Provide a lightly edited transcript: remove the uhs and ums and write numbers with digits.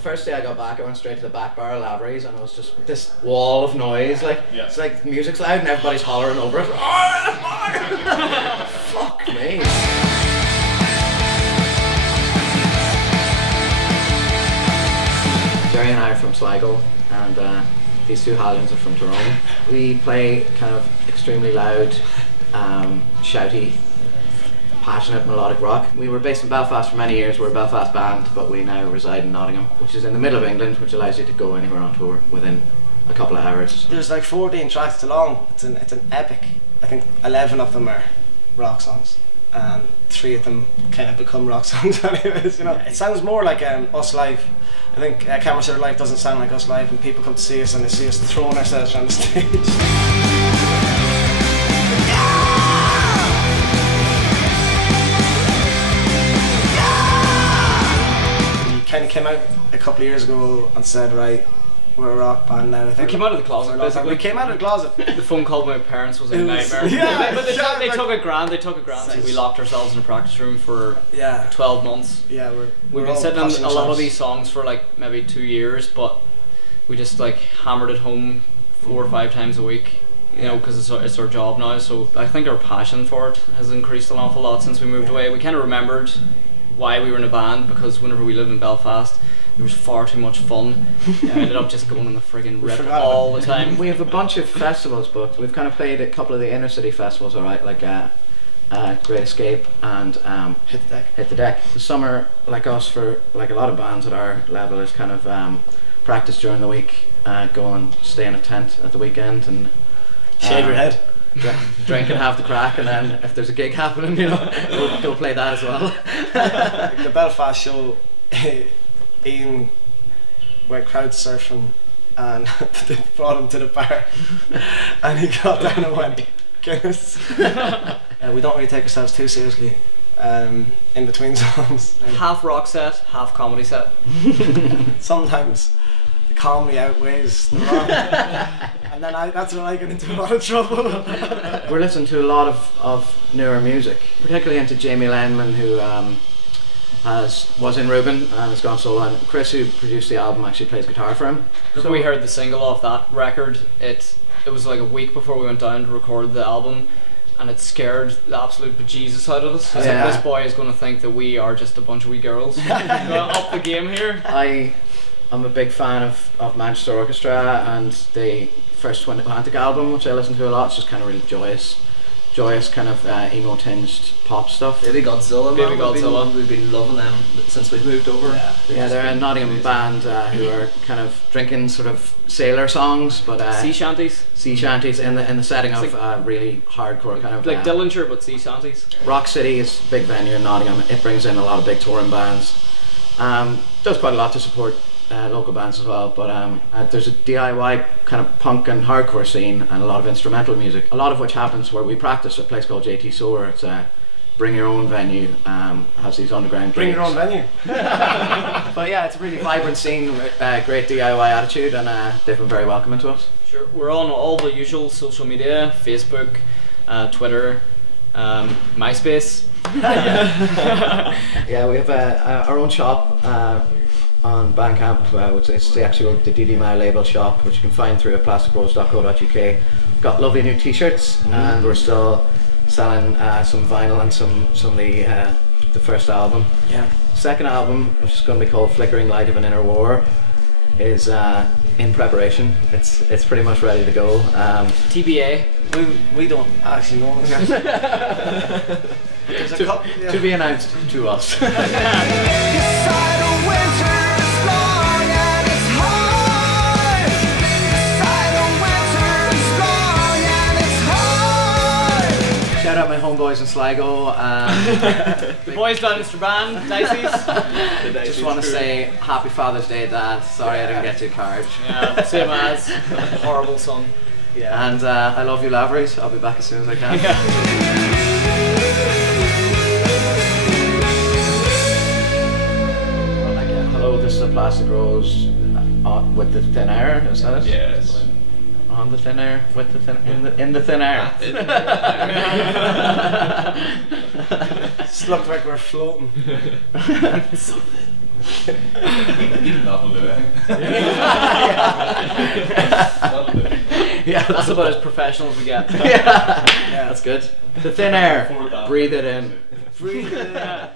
first day I got back, I went straight to the back bar of Laverty's, and it was just this wall of noise. Like it's like the music's loud and everybody's hollering over it. Fuck me. Jerry and I are from Sligo, and these two Hallions are from Tyrone. We play kind of extremely loud, shouty, passionate melodic rock. We were based in Belfast for many years. We're a Belfast band, but we now reside in Nottingham, which is in the middle of England, which allows you to go anywhere on tour within a couple of hours. There's like 14 tracks. It's long. It's an epic. I think 11 of them are rock songs, and 3 of them kind of become rock songs anyways, you know. It sounds more like us live. I think Camera Center Live doesn't sound like us live, and people come to see us and they see us throwing ourselves around the stage. We kind of came out a couple of years ago and said, right, we're a rock band now. I think we came out of the closet, basically. We came out of the closet. The phone call with my parents was a nightmare. Yeah, but they took a grand. So we locked ourselves in a practice room for 12 months. Yeah, we've been sitting on a lot of these songs for like maybe 2 years, but we just like hammered it home 4 or 5 times a week. You know, because it's our job now. So I think our passion for it has increased an awful lot since we moved away. We kind of remembered why we were in a band, because whenever we lived in Belfast, it was far too much fun. I ended up just going on the friggin' rip all the time. We have a bunch of festivals booked. We've kind of played a couple of the inner city festivals, alright, like Great Escape and Hit the Deck. The summer, like us, for like a lot of bands at our level, is kind of practice during the week, go and stay in a tent at the weekend and shave your head. Drink and have the crack, and then if there's a gig happening, you know, go play that as well. The Belfast show, Ian went crowd surfing and they brought him to the bar and he got down and went, Guinness. We don't really take ourselves too seriously in between songs. Half rock set, half comedy set. Sometimes the comedy outweighs the rock, and then that's when I get into a lot of trouble. We're listening to a lot of newer music, particularly into Jamie Lenman, who was in Reuben and has gone solo, and Chris, who produced the album, actually plays guitar for him. So we heard the single off that record. It was like a week before we went down to record the album, and it scared the absolute bejesus out of us. Like, this boy is going to think that we are just a bunch of wee girls. Up the game here. I'm a big fan of Manchester Orchestra, and the first Twin Atlantic album, which I listen to a lot. It's just kind of really joyous kind of emo tinged pop stuff. Baby Godzilla, Baby Godzilla. We've been loving them since we moved over. Yeah, they're a Nottingham band who are kind of drinking sort of sailor songs, but sea shanties. Sea shanties in the setting of really hardcore kind of like Dillinger, but sea shanties. Rock City is a big venue in Nottingham. It brings in a lot of big touring bands. Does quite a lot to support local bands as well, but there's a DIY kind of punk and hardcore scene and a lot of instrumental music, a lot of which happens where we practice at a place called JT Soar. It's a bring your own venue, has these underground bring gigs. Your own venue. But yeah, it's a really vibrant scene with great DIY attitude, and they've been very welcoming to us. Sure, we're on all the usual social media, Facebook, Twitter, MySpace. Yeah, we have our own shop on Bandcamp, which is the DD My label shop, which you can find through plasticrose.co.uk. We've got lovely new t-shirts, and we're still selling some vinyl and some of the first album. Yeah. Second album, which is going to be called Flickering Light of an Inner War, is in preparation. It's pretty much ready to go. TBA. We don't actually know. To be announced to us. Shout out my homeboys in Sligo. The boys down in Strabane, Dicey's. Just want to say Happy Father's Day, Dad. Sorry I didn't get you a card. Yeah, same as. Horrible son. Yeah. And I love you, Laverty's. I'll be back as soon as I can. Hello, this is the Plastic Rose with the thin air, is that it? Yes. On the thin air, with the thin, in the thin air. Just looked like we're floating. Even that will do it. That'll do it. Yeah, That's about as professional as we get. Yeah, that's good. The thin air. Breathe it in. Breathe it in.